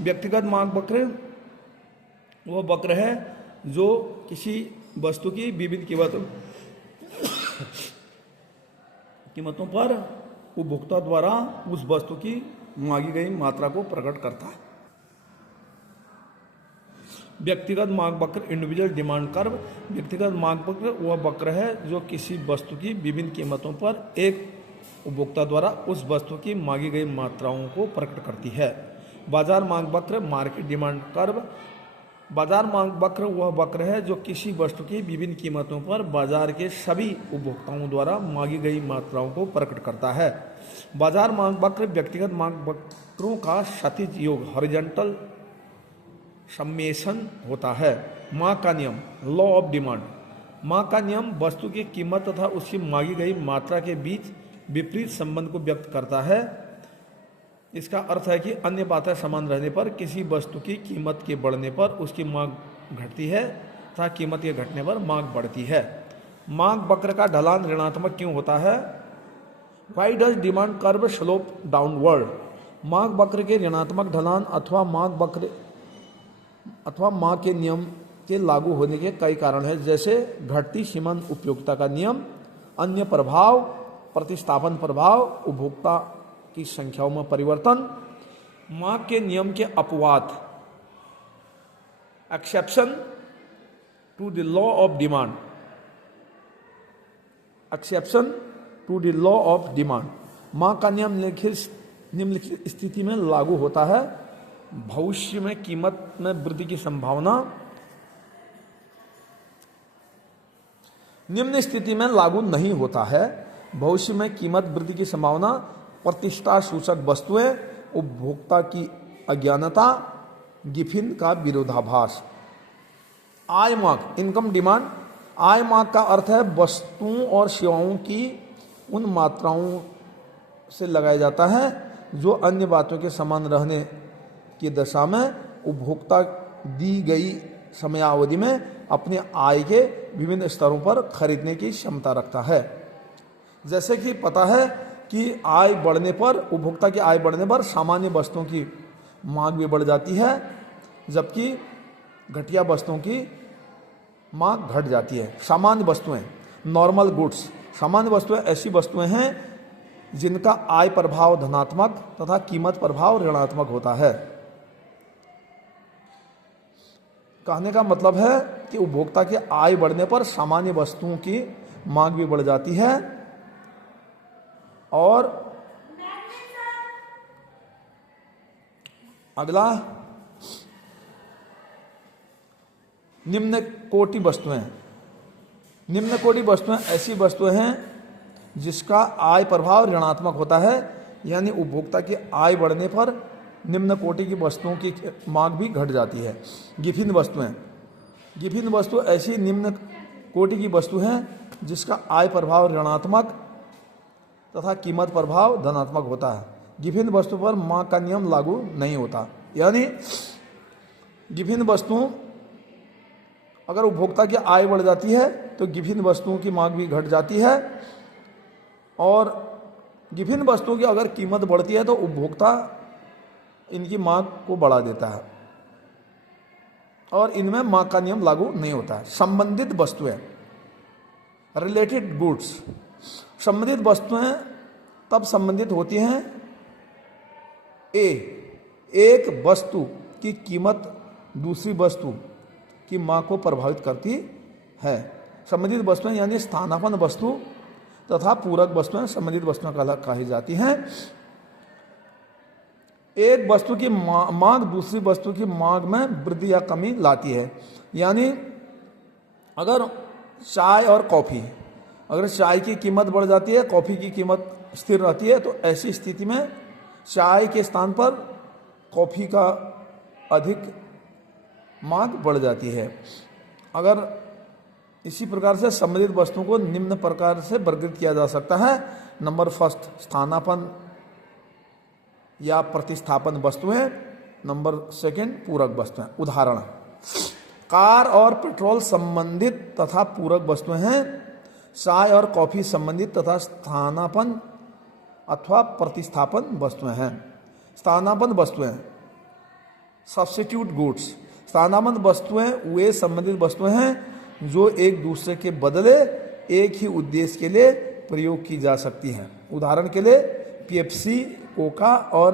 व्यक्तिगत मांग वक्र वह वक्र है जो किसी वस्तु की विविध कीमतों पर उपभोक्ता द्वारा उस वस्तु की मांगी गई मात्रा को प्रकट करता है। व्यक्तिगत मांग वक्र इंडिविजुअल डिमांड कर्व। व्यक्तिगत मांग वक्र वह वक्र है जो किसी वस्तु की विभिन्न कीमतों पर एक उपभोक्ता द्वारा उस वस्तु की मांगी गई मात्राओं को प्रकट करती है। बाजार मांग वक्र मार्केट डिमांड कर्व। बाजार मांग वक्र वह वक्र है जो किसी वस्तु की विभिन्न कीमतों पर बाजार के सभी उपभोक्ताओं द्वारा मांगी गई मात्राओं को प्रकट करता है। बाजार मांग वक्र व्यक्तिगत मांग वक्रों का क्षैतिज योग हॉरिजॉन्टल सम्मेशन होता है। मांग का नियम लॉ ऑफ डिमांड। मांग का नियम वस्तु की कीमत तथा उसकी मांगी गई मात्रा के बीच विपरीत संबंध को व्यक्त करता है। इसका अर्थ है कि अन्य बातें समान रहने पर किसी वस्तु की कीमत के बढ़ने पर उसकी मांग घटती है तथा कीमत के घटने पर मांग बढ़ती है। मांग वक्र का ढलान ऋणात्मक क्यों होता है? Why does demand curve slope downward? मांग वक्र के ऋणात्मक ढलान अथवा मांग के नियम के लागू होने के कई कारण हैं, जैसे घटती सीमांत उपयोगिता का नियम, अन्य प्रभाव, प्रतिस्थापन प्रभाव, उपभोक्ता की संख्याओं में परिवर्तन, मांग के नियम के अपवाद, exception to the law of demand, exception to the law of demand. मांग का नियम निम्नलिखित स्थिति में लागू होता है: भविष्य में कीमत में वृद्धि की संभावना। निम्न स्थिति में लागू नहीं होता है: भविष्य में कीमत वृद्धि की संभावना, प्रतिष्ठा सूचक वस्तुएं, उपभोक्ता की अज्ञानता, गिफिन का विरोधाभास। आय मांग इनकम डिमांड। आय मांग का अर्थ है वस्तुओं और सेवाओं की उन मात्राओं से लगाया जाता है जो अन्य बातों के समान रहने की दशा में उपभोक्ता दी गई समयावधि में अपने आय के विभिन्न स्तरों पर खरीदने की क्षमता रखता है। जैसे कि पता है कि आय बढ़ने पर, उपभोक्ता की आय बढ़ने पर सामान्य वस्तुओं की मांग भी बढ़ जाती है, जबकि घटिया वस्तुओं की मांग घट जाती है। सामान्य वस्तुएं नॉर्मल गुड्स। सामान्य वस्तुएं ऐसी वस्तुएं हैं जिनका आय प्रभाव धनात्मक तथा कीमत प्रभाव ऋणात्मक होता है। कहने का मतलब है कि उपभोक्ता की आय बढ़ने पर सामान्य वस्तुओं की मांग भी बढ़ जाती है और अगला निम्न कोटि वस्तुएं। निम्न कोटि वस्तुएं ऐसी वस्तुएं हैं जिसका आय प्रभाव ऋणात्मक होता है, यानी उपभोक्ता की आय बढ़ने पर निम्न कोटि की वस्तुओं की मांग भी घट जाती है। गिफिन वस्तुएं। गिफिन वस्तु ऐसी निम्न कोटि की वस्तु हैं जिसका आय प्रभाव ऋणात्मक तथा कीमत प्रभाव धनात्मक होता है। गिफिन वस्तु पर मांग का नियम लागू नहीं होता, यानी गिफिन वस्तुओं, अगर उपभोक्ता की आय बढ़ जाती है तो गिफिन वस्तुओं की मांग भी घट जाती है, और गिफिन वस्तुओं की अगर कीमत बढ़ती है तो उपभोक्ता इनकी मांग को बढ़ा देता है और इनमें मांग का नियम लागू नहीं होता है। संबंधित वस्तुएं रिलेटेड गुड्स। संबंधित वस्तुएं तब संबंधित होती हैं एक वस्तु की कीमत दूसरी वस्तु की मांग को प्रभावित करती है। संबंधित वस्तुएं यानी स्थानापन्न वस्तु तथा पूरक वस्तुएं संबंधित वस्तुएं कही जाती हैं। एक वस्तु की मांग दूसरी वस्तु की मांग में वृद्धि या कमी लाती है, यानी अगर चाय और कॉफ़ी, अगर चाय की कीमत बढ़ जाती है, कॉफ़ी की कीमत स्थिर रहती है, तो ऐसी स्थिति में चाय के स्थान पर कॉफ़ी का अधिक मांग बढ़ जाती है। अगर इसी प्रकार से संबंधित वस्तुओं को निम्न प्रकार से वर्गीकृत किया जा सकता है। नंबर फर्स्ट स्थानापन्न या प्रतिस्थापन वस्तुएं, नंबर सेकंड पूरक वस्तुएं। उदाहरण, कार और पेट्रोल संबंधित तथा पूरक वस्तुएं हैं। चाय और कॉफी संबंधित तथा स्थानापन्न अथवा प्रतिस्थापन वस्तुएं हैं। स्थानापन्न वस्तुएं सब्स्टिट्यूट गुड्स, स्थानापन्न वस्तुएं वे संबंधित वस्तुएं हैं जो एक दूसरे के बदले एक ही उद्देश्य के लिए प्रयोग की जा सकती हैं। उदाहरण के लिए पेप्सी, कोका और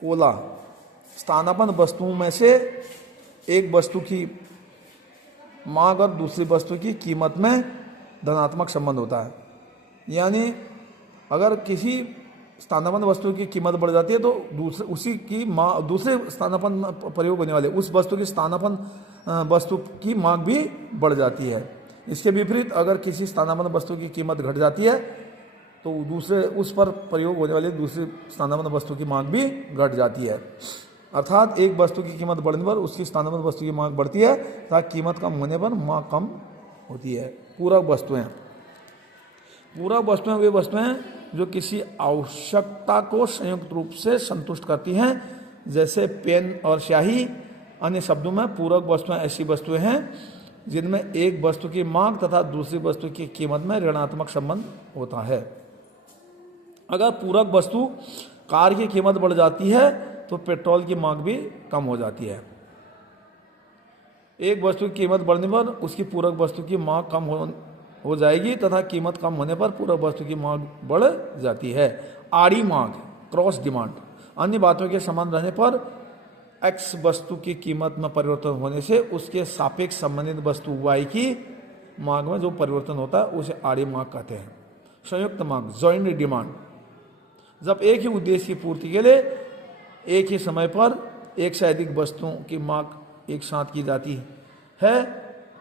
कोला स्थानापन्न वस्तुओं में से एक वस्तु की मांग और दूसरी वस्तु की कीमत में धनात्मक संबंध होता है। यानी अगर किसी स्थानापन्न वस्तु की कीमत बढ़ जाती है तो दूसरे स्थानापन्न प्रयोग होने वाले उस वस्तु की स्थानापन्न वस्तु की मांग भी बढ़ जाती है। इसके विपरीत अगर किसी स्थानापन्न वस्तु की कीमत घट जाती है तो उस पर प्रयोग होने वाली दूसरी स्थानापन्न वस्तु की मांग भी घट जाती है। अर्थात एक वस्तु की कीमत बढ़ने पर उसकी स्थानापन्न वस्तु की मांग बढ़ती है तथा कीमत कम होने पर मांग कम होती है। पूरक वस्तुएं वे वस्तुएं जो किसी आवश्यकता को संयुक्त रूप से संतुष्ट करती हैं, जैसे पेन और स्याही। अन्य शब्दों में पूरक वस्तुएं ऐसी वस्तुएं हैं जिनमें एक वस्तु की मांग तथा दूसरी वस्तु की कीमत में ऋणात्मक संबंध होता है। अगर पूरक वस्तु कार की कीमत बढ़ जाती है तो पेट्रोल की मांग भी कम हो जाती है। एक वस्तु की कीमत बढ़ने पर उसकी पूरक वस्तु की मांग कम हो जाएगी तथा कीमत कम होने पर पूरक वस्तु की मांग बढ़ जाती है। आड़ी मांग, क्रॉस डिमांड। अन्य बातों के समान रहने पर एक्स वस्तु की कीमत में परिवर्तन होने से उसके सापेक्ष संबंधित वस्तु वाई की मांग में जो परिवर्तन होता है उसे आड़ी मांग कहते हैं। संयुक्त मांग, जॉइंट डिमांड। जब एक ही उद्देश्य की पूर्ति के लिए एक ही समय पर एक से अधिक वस्तुओं की मांग एक साथ की जाती है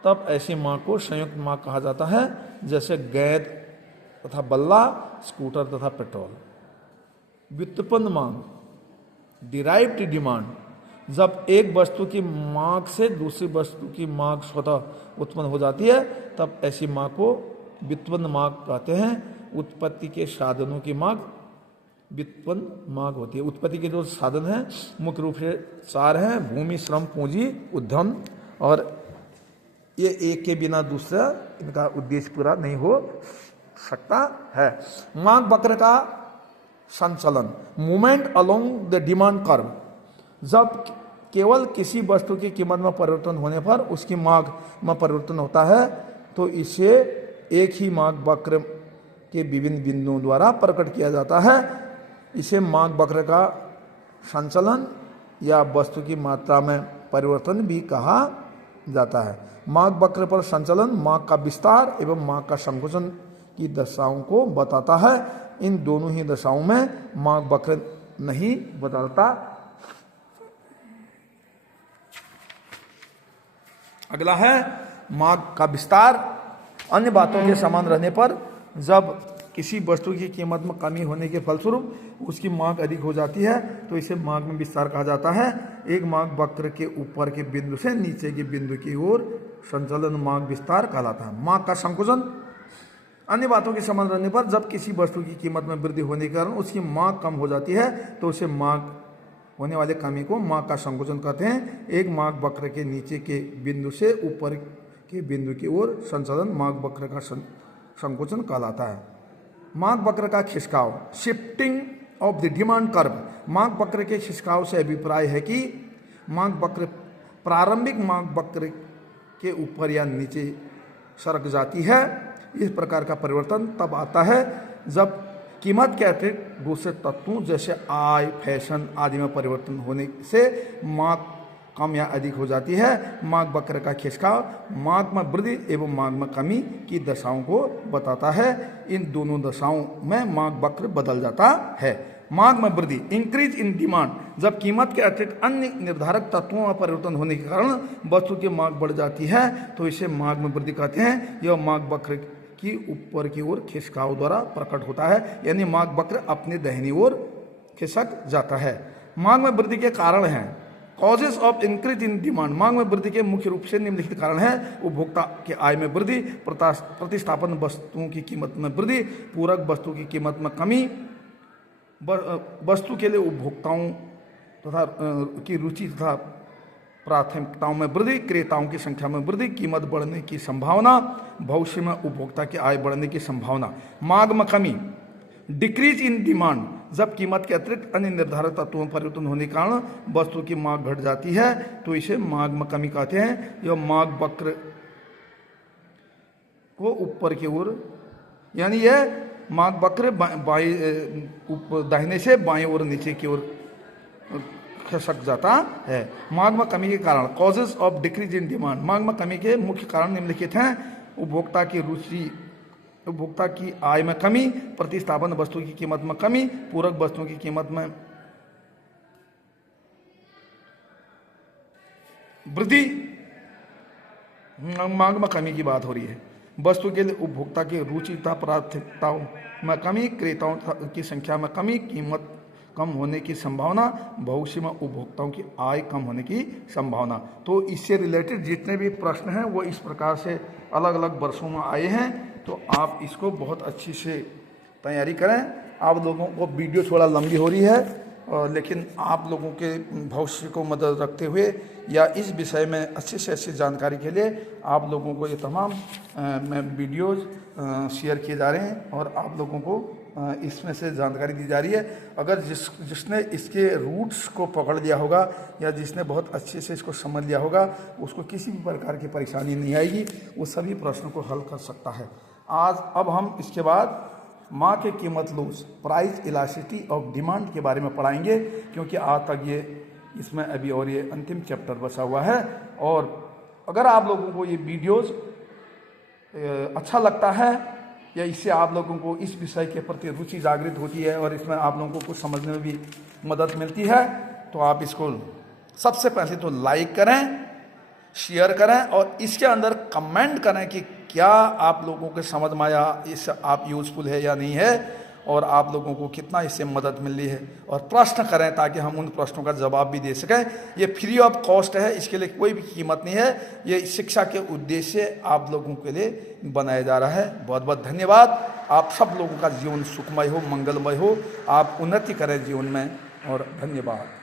तब ऐसी मांग को संयुक्त मांग कहा जाता है, जैसे गेंद तथा बल्ला, स्कूटर तथा पेट्रोल। व्युत्पन्न मांग, डिराइव्ड डिमांड। जब एक वस्तु की मांग से दूसरी वस्तु की मांग स्वतः उत्पन्न हो जाती है तब ऐसी मांग को व्युत्पन्न मांग कहते हैं। उत्पत्ति के साधनों की मांग व्युत्पन्न मांग होती है। उत्पत्ति के जो साधन हैं मुख्य रूप से 4 हैं: भूमि, श्रम, पूंजी, उद्यम। और ये एक के बिना दूसरा इनका उद्देश्य पूरा नहीं हो सकता है। मांग वक्र का संचलन, movement along the demand curve. जब केवल किसी वस्तु की कीमत में परिवर्तन होने पर उसकी मांग में परिवर्तन होता है तो इसे एक ही मांग वक्र के विभिन्न बिंदुओं द्वारा प्रकट किया जाता है। इसे मांग वक्र का संचलन या वस्तु की मात्रा में परिवर्तन भी कहा जाता है। मांग वक्र पर संचलन मांग का विस्तार एवं मांग का संकुचन की दशाओं को बताता है। इन दोनों ही दशाओं में मांग वक्र नहीं बदलता। अगला है मांग का विस्तार। अन्य बातों के समान रहने पर जब किसी वस्तु की कीमत में कमी होने के फलस्वरूप उसकी मांग अधिक हो जाती है तो इसे मांग में विस्तार कहा जाता है। एक मांग वक्र के ऊपर के बिंदु से नीचे के बिंदु की ओर संचलन मांग विस्तार कहलाता है। मांग का संकुचन। अन्य बातों के समान रहने पर जब किसी वस्तु की कीमत में वृद्धि होने के कारण उसकी मांग कम हो जाती है तो उसे मांग होने वाले कमी को मांग का संकुचन कहते हैं। एक मांग वक्र के नीचे के बिंदु से ऊपर के बिंदु की ओर संचलन मांग वक्र का संकुचन कहलाता है। मांग वक्र का खिसकाव, shifting of the demand curve. मांग वक्र के खिसकाव से अभिप्राय है कि मांग वक्र प्रारंभिक मांग वक्र के ऊपर या नीचे सरक जाती है। इस प्रकार का परिवर्तन तब आता है जब कीमत के अतिरिक्त दूसरे तत्वों जैसे आय, फैशन आदि में परिवर्तन होने से मांग कम या अधिक हो जाती है। मांग वक्र का खिसकाव मांग में वृद्धि एवं मांग में कमी की दशाओं को बताता है। इन दोनों दशाओं में मांग वक्र बदल जाता है। मांग में वृद्धि, इंक्रीज इन डिमांड। जब कीमत के अतिरिक्त अन्य निर्धारक तत्वों में परिवर्तन होने के कारण वस्तु की मांग बढ़ जाती है तो इसे मांग में वृद्धि कहते हैं। यह मांग वक्र की ऊपर की ओर खिसकाव द्वारा प्रकट होता है, यानी मांग वक्र अपने दाहिनी ओर खिसक जाता है। मांग में वृद्धि के कारण हैं causes of increase in demand. मांग में वृद्धि के मुख्य रूप से निम्नलिखित कारण हैं: उपभोक्ता के आय में वृद्धि, प्रतिस्थापन वस्तुओं की कीमत में वृद्धि, पूरक वस्तु की कीमत में कमी, वस्तु के लिए उपभोक्ताओं तथा की रुचि तथा प्राथमिकताओं में वृद्धि, क्रेताओं की संख्या में वृद्धि, कीमत बढ़ने की संभावना, भविष्य में उपभोक्ता की आय बढ़ने की संभावना। मांग में कमी, डिक्रीज इन डिमांड। जब कीमत के अतिरिक्त अन्य निर्धारक तत्वों में परिवर्तन होने के कारण वस्तु की मांग घट जाती है तो इसे मांग में कमी कहते हैं। यह मांग वक्र को ऊपर की ओर, यानी यह मांग वक्र दाहिने से बाएं और नीचे की ओर खसक जाता है। मांग में कमी के कारण, causes of decrease in demand. मांग में कमी के मुख्य कारण निम्नलिखित हैं। उपभोक्ता की रुचि, उपभोक्ता की आय में कमी, प्रतिस्थापन वस्तु की कीमत में कमी, पूरक वस्तुओं की कीमत में वृद्धि। मांग में कमी की बात हो रही है। वस्तु के लिए उपभोक्ता की रुचि तथा प्राथमिकताओं में कमी, क्रेताओं की संख्या में कमी, कीमत कम होने की संभावना, भविष्य में उपभोक्ताओं की आय कम होने की संभावना। तो इससे रिलेटेड जितने भी प्रश्न हैं वो इस प्रकार से अलग अलग वर्षों में आए हैं। तो आप इसको बहुत अच्छी से तैयारी करें। आप लोगों को वीडियो थोड़ा लंबी हो रही है, लेकिन आप लोगों के भविष्य को मदद रखते हुए या इस विषय में अच्छी से अच्छी जानकारी के लिए आप लोगों को ये तमाम मैं वीडियोज़ शेयर किए जा रहे हैं और आप लोगों को इसमें से जानकारी दी जा रही है। अगर जिसने इसके रूट्स को पकड़ लिया होगा या जिसने बहुत अच्छे से इसको समझ लिया होगा, उसको किसी भी प्रकार की परेशानी नहीं आएगी, वो सभी प्रश्नों को हल कर सकता है। अब हम इसके बाद माँ के कीमत लूज, प्राइस इलास्टिसिटी ऑफ डिमांड के बारे में पढ़ाएंगे, क्योंकि आज तक ये इसमें अभी और ये अंतिम चैप्टर बचा हुआ है। और अगर आप लोगों को ये वीडियोज़ अच्छा लगता है या इससे आप लोगों को इस विषय के प्रति रुचि जागृत होती है और इसमें आप लोगों को कुछ समझने में भी मदद मिलती है, तो आप इसको सबसे पहले तो लाइक करें, शेयर करें और इसके अंदर कमेंट करें कि क्या आप लोगों के समझ में आया, इससे आप यूज़फुल है या नहीं है, और आप लोगों को कितना इससे मदद मिल रही है। और प्रश्न करें ताकि हम उन प्रश्नों का जवाब भी दे सकें। ये फ्री ऑफ कॉस्ट है, इसके लिए कोई भी कीमत नहीं है। ये शिक्षा के उद्देश्य से आप लोगों के लिए बनाया जा रहा है। बहुत बहुत धन्यवाद। आप सब लोगों का जीवन सुखमय हो, मंगलमय हो, आप उन्नति करें जीवन में, और धन्यवाद।